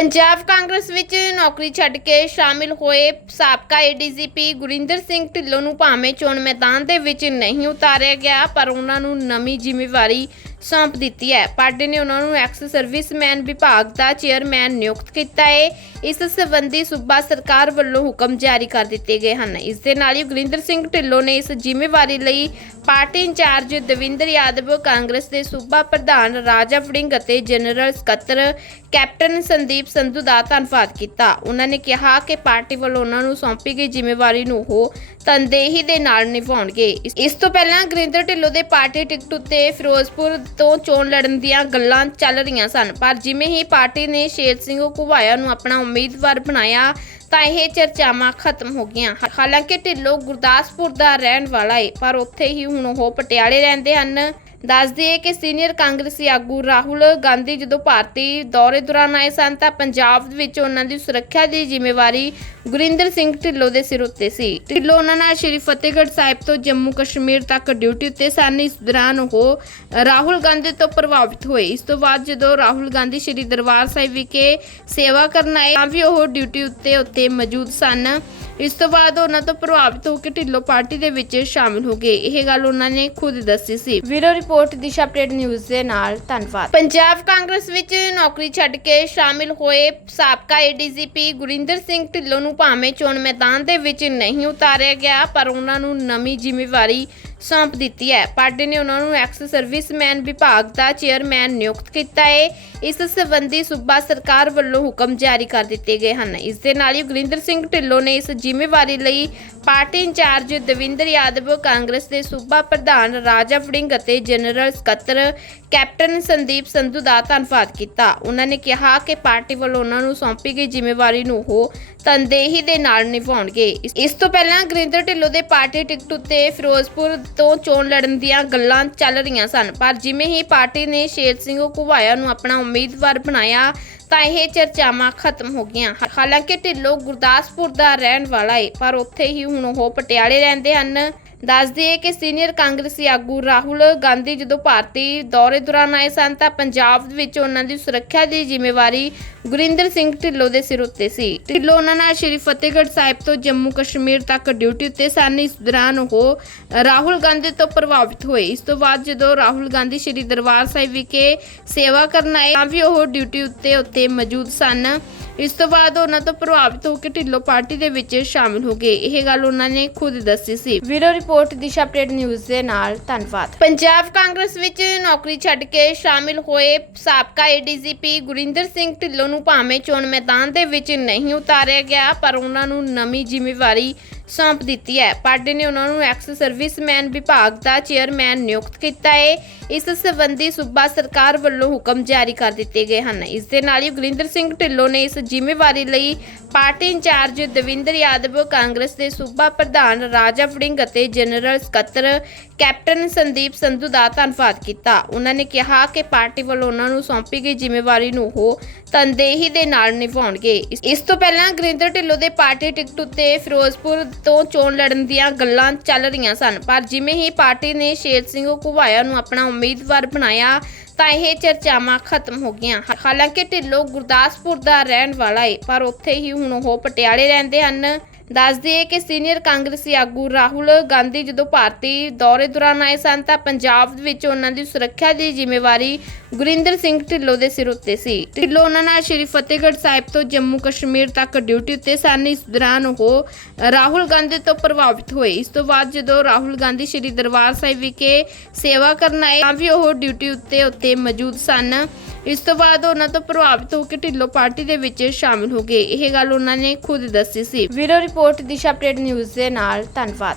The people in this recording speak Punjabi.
ਪੰਜਾਬ ਕਾਂਗਰਸ ਵਿੱਚ ਨੌਕਰੀ ਛੱਡ ਕੇ ਸ਼ਾਮਿਲ ਹੋਏ ਸਾਬਕਾ ਏਡੀਜੀਪੀ ਗੁਰਿੰਦਰ ਸਿੰਘ ਢਿੱਲੋਂ ਨੂੰ ਭਾਵੇਂ ਚੋਣ ਮੈਦਾਨ ਦੇ ਵਿੱਚ ਨਹੀਂ ਉਤਾਰਿਆ ਗਿਆ, ਪਰ ਉਹਨਾਂ ਨੂੰ ਨਵੀਂ ਜ਼ਿੰਮੇਵਾਰੀ ਸੌਂਪ ਦਿੱਤੀ ਹੈ। ਪਾਰਟੀ ਨੇ ਉਹਨਾਂ ਨੂੰ ਐਕਸ ਸਰਵਿਸਮੈਨ ਵਿਭਾਗ ਦਾ ਚੇਅਰਮੈਨ ਨਿਯੁਕਤ ਕੀਤਾ ਹੈ। ਇਸ ਸੰਬੰਧੀ ਸੂਬਾ ਸਰਕਾਰ ਵੱਲੋਂ ਹੁਕਮ ਜਾਰੀ ਕਰ ਦਿੱਤੇ ਗਏ ਹਨ। ਇਸ ਦੇ ਨਾਲ ਹੀ ਗੁਰਿੰਦਰ ਸਿੰਘ ਢਿੱਲੋਂ ਨੇ ਇਸ ਜ਼ਿੰਮੇਵਾਰੀ ਲਈ ਪਾਰਟੀ ਇੰਚਾਰਜ ਦਵਿੰਦਰ ਯਾਦਵ, ਕਾਂਗਰਸ ਦੇ ਸੂਬਾ ਪ੍ਰਧਾਨ ਰਾਜਾ ਵੜਿੰਗ ਅਤੇ ਜਨਰਲ ਸਕੱਤਰ ਕੈਪਟਨ ਸੰਦੀਪ ਸੰਧੂ ਦਾ ਧੰਨਵਾਦ ਕੀਤਾ। ਉਹਨਾਂ ਨੇ ਕਿਹਾ ਕਿ ਪਾਰਟੀ ਵੱਲੋਂ ਉਹਨਾਂ ਨੂੰ ਸੌਂਪੀ ਗਈ ਜ਼ਿੰਮੇਵਾਰੀ ਨੂੰ ਉਹ ਤਨਦੇਹੀ ਦੇ ਨਾਲ ਨਿਭਾਉਣਗੇ। ਇਸ- ਇਸ ਤੋਂ ਪਹਿਲਾਂ ਗੁਰਿੰਦਰ ਢਿੱਲੋਂ ਦੇ ਪਾਰਟੀ ਟਿਕਟ ਉੱਤੇ ਫਿਰੋਜ਼ਪੁਰ ਤੋਂ ਚੋਣ ਲੜਨ ਦੀਆਂ ਗੱਲਾਂ ਚੱਲ ਰਹੀਆਂ ਸਨ। ਪਰ ਜਿਵੇਂ ਹੀ ਪਾਰਟੀ ਨੇ ਸ਼ੇਰ ਸਿੰਘ ਘੁਬਾਇਆ ਨੂੰ ਆਪਣਾ ਉਮੀਦਵਾਰ ਬਣਾਇਆ, ਤਾਂ ਇਹ ਚਰਚਾਵਾਂ ਖਤਮ ਹੋ ਗਈਆਂ। ਹਾਲਾਂਕਿ ਢਿੱਲੋਂ ਗੁਰਦਾਸਪੁਰ ਦਾ ਰਹਿਣ ਵਾਲਾ ਹੈ ਪਰ ਉੱਥੇ ਹੀ ਹੁਣ ਉਹ ਪਟਿਆਲੇ ਰਹਿੰਦੇ ਹਨ। ਦੱਸ ਦਈਏ ਕਿ ਸੀਨੀਅਰ ਕਾਂਗਰਸੀ ਆਗੂ ਰਾਹੁਲ ਗਾਂਧੀ ਜਦੋਂ ਭਾਰਤੀ ਦੌਰੇ ਦੌਰਾਨ ਆਏ ਸਨ ਤਾਂ ਪੰਜਾਬ ਵਿੱਚ ਉਹਨਾਂ ਦੀ ਸੁਰੱਖਿਆ ਦੀ ਜ਼ਿੰਮੇਵਾਰੀ ਗੁਰਿੰਦਰ ਸਿੰਘ ਢਿੱਲੋਂ ਦੇ ਸਿਰ ਉੱਤੇ ਸੀ। ਢਿੱਲੋਂ ਉਹਨਾਂ ਨਾਲ ਸ਼੍ਰੀ ਫਤਿਹਗੜ੍ਹ ਸਾਹਿਬ ਤੋਂ ਜੰਮੂ ਕਸ਼ਮੀਰ ਤੱਕ ਡਿਊਟੀ ਉੱਤੇ ਸਨ। ਇਸ ਦੌਰਾਨ ਉਹ ਰਾਹੁਲ ਗਾਂਧੀ ਤੋਂ ਪ੍ਰਭਾਵਿਤ ਹੋਏ। ਇਸ ਤੋਂ ਬਾਅਦ ਜਦੋਂ ਰਾਹੁਲ ਗਾਂਧੀ ਸ਼੍ਰੀ ਦਰਬਾਰ ਸਾਹਿਬ ਵਿਖੇ ਸੇਵਾ ਕਰਨ ਆਏ ਤਾਂ ਵੀ ਉਹ ਡਿਊਟੀ ਉੱਤੇ ਉੱਤੇ ਮੌਜੂਦ ਸਨ। ਇਸ ਤੋਂ ਬਾਅਦ ਉਹਨਾਂ ਤੋਂ ਪ੍ਰਭਾਵਿਤ ਹੋ ਕੇ ਢਿੱਲੋਂ ਪਾਰਟੀ ਦੇ ਵਿੱਚ ਸ਼ਾਮਿਲ ਹੋ ਗਏ। ਇਹ ਗੱਲ ਉਹਨਾਂ ਨੇ ਖੁਦ ਦੱਸੀ ਸੀ। ਵੀਰੋ ਰਿਪੋਰਟ, ਦਿਸ਼ਾ ਅਪਡੇਟ ਨਿਊਜ਼ ਦੇ ਨਾਲ ਧੰਨਵਾਦ। ਪੰਜਾਬ ਕਾਂਗਰਸ ਵਿੱਚ ਨੌਕਰੀ ਛੱਡ ਕੇ ਸ਼ਾਮਿਲ ਹੋਏ ਸਾਬਕਾ ਏਡੀਜੀਪੀ ਗੁਰਿੰਦਰ ਸਿੰਘ ਢਿੱਲੋਂ ਨੂੰ ਭਾਵੇਂ ਚੋਣ ਮੈਦਾਨ ਦੇ ਵਿੱਚ ਨਹੀਂ ਉਤਾਰਿਆ ਗਿਆ, ਪਰ ਉਹਨਾਂ ਨੂੰ ਨਵੀਂ ਜ਼ਿੰਮੇਵਾਰੀ ਸੌਂਪ ਦਿੱਤੀ ਹੈ। ਪਾਰਟੀ ਨੇ ਉਹਨਾਂ ਨੂੰ ਐਕਸ ਸਰਵਿਸਮੈਨ ਵਿਭਾਗ ਦਾ ਚੇਅਰਮੈਨ ਨਿਯੁਕਤ ਕੀਤਾ ਹੈ। ਇਸ ਸੰਬੰਧੀ ਸੂਬਾ ਸਰਕਾਰ ਵੱਲੋਂ ਹੁਕਮ ਜਾਰੀ ਕਰ ਦਿੱਤੇ ਗਏ ਹਨ। ਇਸ ਦੇ ਨਾਲ ਹੀ ਗੁਰਿੰਦਰ ਸਿੰਘ ਢਿੱਲੋਂ ਨੇ ਇਸ ਜ਼ਿੰਮੇਵਾਰੀ ਲਈ ਪਾਰਟੀ ਇੰਚਾਰਜ ਦਵਿੰਦਰ ਯਾਦਵ, ਕਾਂਗਰਸ ਦੇ ਸੂਬਾ ਪ੍ਰਧਾਨ ਰਾਜਾ ਵੜਿੰਗ ਅਤੇ ਜਨਰਲ ਸਕੱਤਰ ਕੈਪਟਨ ਸੰਦੀਪ ਸੰਧੂ ਦਾ ਧੰਨਵਾਦ ਕੀਤਾ। ਉਹਨਾਂ ਨੇ ਕਿਹਾ ਕਿ ਪਾਰਟੀ ਵੱਲੋਂ ਉਹਨਾਂ ਨੂੰ ਸੌਂਪੀ ਗਈ ਜ਼ਿੰਮੇਵਾਰੀ ਨੂੰ ਉਹ ਤਨਦੇਹੀ ਦੇ ਨਾਲ ਨਿਭਾਉਣਗੇ। ਇਸ ਤੋਂ ਪਹਿਲਾਂ ਗੁਰਿੰਦਰ ਢਿੱਲੋਂ ਦੇ ਪਾਰਟੀ ਟਿਕਟ ਉੱਤੇ ਫਿਰੋਜ਼ਪੁਰ ਤੋਂ ਚੋਣ ਲੜਨ ਦੀਆਂ ਗੱਲਾਂ ਚੱਲ ਰਹੀਆਂ ਸਨ। ਪਰ ਜਿਵੇਂ ਹੀ ਪਾਰਟੀ ਨੇ ਸ਼ੇਰ ਸਿੰਘ ਘੁਬਾਇਆ ਨੂੰ ਆਪਣਾ ਉਮੀਦਵਾਰ ਬਣਾਇਆ, ਤਾਂ ਇਹ ਚਰਚਾਵਾਂ ਖਤਮ ਹੋ ਗਈਆਂ। ਹਾਲਾਂਕਿ ਢਿੱਲੋਂ ਗੁਰਦਾਸਪੁਰ ਦਾ ਰਹਿਣ ਵਾਲਾ ਹੈ ਪਰ ਉੱਥੇ ਹੀ ਹੁਣ ਉਹ ਪਟਿਆਲੇ ਰਹਿੰਦੇ ਹਨ। ਦੱਸ ਦਈਏ ਕਿ ਸੀਨੀਅਰ ਕਾਂਗਰਸੀ ਆਗੂ ਰਾਹੁਲ ਗਾਂਧੀ ਜਦੋਂ ਭਾਰਤੀ ਦੌਰੇ ਦੌਰਾਨ ਆਏ ਸਨ, ਤਾਂ ਪੰਜਾਬ ਵਿੱਚ ਉਹਨਾਂ ਦੀ ਸੁਰੱਖਿਆ ਦੀ ਜ਼ਿੰਮੇਵਾਰੀ ਗੁਰਿੰਦਰ ਸਿੰਘ ਢਿੱਲੋਂ ਦੇ ਸਿਰ ਉੱਤੇ ਸੀ। ਢਿੱਲੋਂ ਉਹਨਾਂ ਨਾਲ ਸ਼੍ਰੀ ਫਤਿਹਗੜ੍ਹ ਸਾਹਿਬ ਤੋਂ ਜੰਮੂ ਕਸ਼ਮੀਰ ਤੱਕ ਡਿਊਟੀ ਉੱਤੇ ਸਨ। ਇਸ ਦੌਰਾਨ ਉਹ ਰਾਹੁਲ ਗਾਂਧੀ ਤੋਂ ਪ੍ਰਭਾਵਿਤ ਹੋਏ। ਇਸ ਤੋਂ ਬਾਅਦ ਜਦੋਂ ਰਾਹੁਲ ਗਾਂਧੀ ਸ਼੍ਰੀ ਦਰਬਾਰ ਸਾਹਿਬ ਵਿਖੇ ਸੇਵਾ ਕਰਨ ਆਏ, ਤਾਂ ਵੀ ਉਹ ਡਿਊਟੀ ਉੱਤੇ ਉੱਤੇ ਮੌਜੂਦ ਸਨ। ਇਸ ਤੋਂ ਬਾਅਦ ਉਹਨਾਂ ਤੋਂ ਪ੍ਰਭਾਵਿਤ ਹੋ ਕੇ ਢਿੱਲੋਂ ਪਾਰਟੀ ਦੇ ਵਿੱਚ ਸ਼ਾਮਿਲ ਹੋ ਗਏ। ਇਹ ਗੱਲ ਉਹਨਾਂ ਨੇ ਖੁਦ ਦੱਸੀ ਸੀ। ਵੀਰੋ ਰਿਪੋਰਟ, ਦਿਸ਼ਾ ਅਪਡੇਟ ਨਿਊਜ਼ ਦੇ ਨਾਲ ਧੰਨਵਾਦ। ਪੰਜਾਬ ਕਾਂਗਰਸ ਵਿੱਚ ਨੌਕਰੀ ਛੱਡ ਕੇ ਸ਼ਾਮਿਲ ਹੋਏ ਸਾਬਕਾ ਏਡੀਜੀਪੀ ਗੁਰਿੰਦਰ ਸਿੰਘ ਢਿੱਲੋਂ ਨੂੰ ਭਾਵੇਂ ਚੋਣ ਮੈਦਾਨ ਦੇ ਵਿੱਚ ਨਹੀਂ ਉਤਾਰਿਆ ਗਿਆ ਪਰ ਉਹਨਾਂ ਨੂੰ ਨਵੀਂ ਜ਼ਿੰਮੇਵਾਰੀ ਸੌਂਪ ਦਿੱਤੀ ਹੈ। ਪਾਰਟੀ ਨੇ ਉਹਨਾਂ ਨੂੰ ਐਕਸ ਸਰਵਿਸਮੈਨ ਵਿਭਾਗ ਦਾ ਚੇਅਰਮੈਨ ਨਿਯੁਕਤ ਕੀਤਾ ਹੈ। ਇਸ ਸੰਬੰਧੀ ਸੂਬਾ ਸਰਕਾਰ ਵੱਲੋਂ ਹੁਕਮ ਜਾਰੀ ਕਰ ਦਿੱਤੇ ਗਏ ਹਨ। ਇਸ ਦੇ ਨਾਲ ਹੀ ਗੁਰਿੰਦਰ ਸਿੰਘ ਢਿੱਲੋਂ ਨੇ ਇਸ ਜ਼ਿੰਮੇਵਾਰੀ ਲਈ ਪਾਰਟੀ ਇੰਚਾਰਜ ਦਵਿੰਦਰ ਯਾਦਵ, ਕਾਂਗਰਸ ਦੇ ਸੂਬਾ ਪ੍ਰਧਾਨ ਰਾਜਾ ਵੜਿੰਗ ਅਤੇ ਜਨਰਲ ਸਕੱਤਰ ਕੈਪਟਨ ਸੰਦੀਪ ਸੰਧੂ ਦਾ ਧੰਨਵਾਦ ਕੀਤਾ। ਉਹਨਾਂ ਨੇ ਕਿਹਾ ਕਿ ਪਾਰਟੀ ਵੱਲੋਂ ਉਹਨਾਂ ਨੂੰ ਸੌਂਪੀ ਗਈ ਜ਼ਿੰਮੇਵਾਰੀ ਨੂੰ ਉਹ ਤਨਦੇਹੀ ਦੇ ਨਾਲ ਨਿਭਾਉਣਗੇ। ਇਸ- ਇਸ ਤੋਂ ਪਹਿਲਾਂ ਗੁਰਿੰਦਰ ਢਿੱਲੋਂ ਦੇ ਪਾਰਟੀ ਟਿਕਟ ਉੱਤੇ ਫਿਰੋਜ਼ਪੁਰ ਤੋਂ ਚੋਣ ਲੜਨ ਦੀਆਂ ਗੱਲਾਂ ਚੱਲ ਰਹੀਆਂ ਸਨ। ਪਰ ਜਿਵੇਂ ਹੀ ਪਾਰਟੀ ਨੇ ਸ਼ੇਰ ਸਿੰਘ ਘੁਬਾਇਆ ਨੂੰ ਆਪਣਾ ਉਮੀਦਵਾਰ ਬਣਾਇਆ, ਤਾਂ ਇਹ ਚਰਚਾਵਾਂ ਖਤਮ ਹੋ ਗਈਆਂ। ਹਾਲਾਂਕਿ ਢਿੱਲੋਂ ਗੁਰਦਾਸਪੁਰ ਦਾ ਰਹਿਣ ਵਾਲਾ ਹੈ ਪਰ ਉੱਥੇ ਹੀ ਹੁਣ ਉਹ ਪਟਿਆਲੇ ਰਹਿੰਦੇ ਹਨ। ਦੱਸ ਦਈਏ ਕਿ ਸੀਨੀਅਰ ਕਾਂਗਰਸੀ ਆਗੂ ਰਾਹੁਲ ਗਾਂਧੀ ਜਦੋਂ ਭਾਰਤੀ ਦੌਰੇ ਦੌਰਾਨ ਆਏ ਸਨ ਤਾਂ ਪੰਜਾਬ ਵਿੱਚ ਉਹਨਾਂ ਦੀ ਸੁਰੱਖਿਆ ਦੀ ਜ਼ਿੰਮੇਵਾਰੀ ਗੁਰਿੰਦਰ ਸਿੰਘ ਢਿੱਲੋਂ ਦੇ ਸਿਰ ਉੱਤੇ ਸੀ। ਢਿੱਲੋਂ ਉਹਨਾਂ ਨਾਲ ਸ਼੍ਰੀ ਫਤਿਹਗੜ੍ਹ ਸਾਹਿਬ ਤੋਂ ਜੰਮੂ ਕਸ਼ਮੀਰ ਤੱਕ ਡਿਊਟੀ ਉੱਤੇ ਸਨ। ਇਸ ਦੌਰਾਨ ਉਹ ਰਾਹੁਲ ਗਾਂਧੀ ਤੋਂ ਪ੍ਰਭਾਵਿਤ ਹੋਏ। ਇਸ ਤੋਂ ਬਾਅਦ ਜਦੋਂ ਰਾਹੁਲ ਗਾਂਧੀ ਸ਼੍ਰੀ ਦਰਬਾਰ ਸਾਹਿਬ ਵਿਖੇ ਸੇਵਾ ਕਰਨ ਆਏ ਤਾਂ ਵੀ ਉਹ ਡਿਊਟੀ ਉੱਤੇ ਉੱਤੇ ਮੌਜੂਦ ਸਨ। ਇਸ ਤੋਂ ਬਾਅਦ ਉਹਨਾਂ ਤੋਂ ਪ੍ਰਭਾਵਿਤ ਹੋ ਕੇ ਢਿੱਲੋਂ ਪਾਰਟੀ ਦੇ ਵਿੱਚ ਸ਼ਾਮਿਲ ਹੋ ਗਏ। ਇਹ ਗੱਲ ਉਹਨਾਂ ਨੇ ਖੁਦ ਦੱਸੀ ਸੀ। ਵੀਰੋ ਰਿਪੋਰਟ ਦਿਸ਼ਾ ਅਪਡੇਟ ਨਿਊਜ਼ ਦੇ ਨਾਲ। ਧੰਨਵਾਦ।